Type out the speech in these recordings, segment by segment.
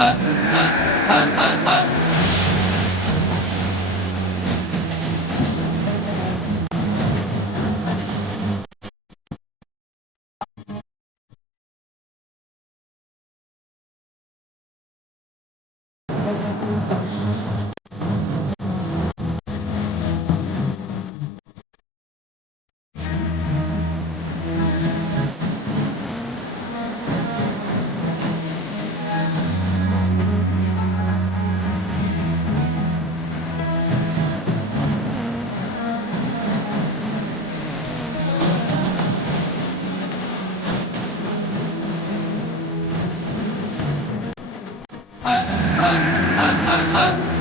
「さんさんさん」Ha ha ha ha ha!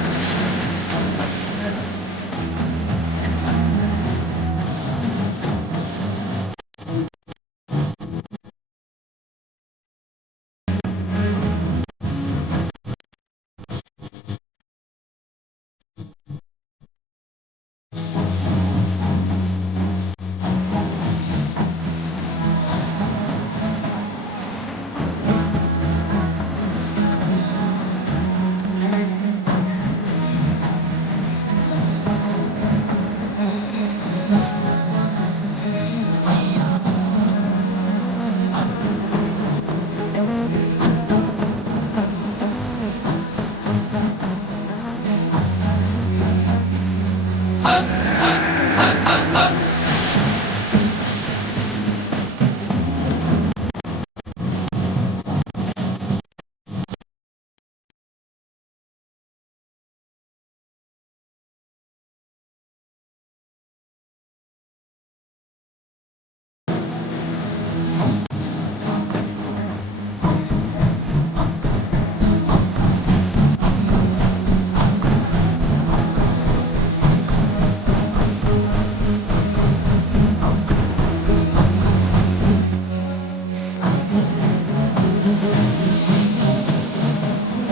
Haque Haque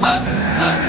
Hadi.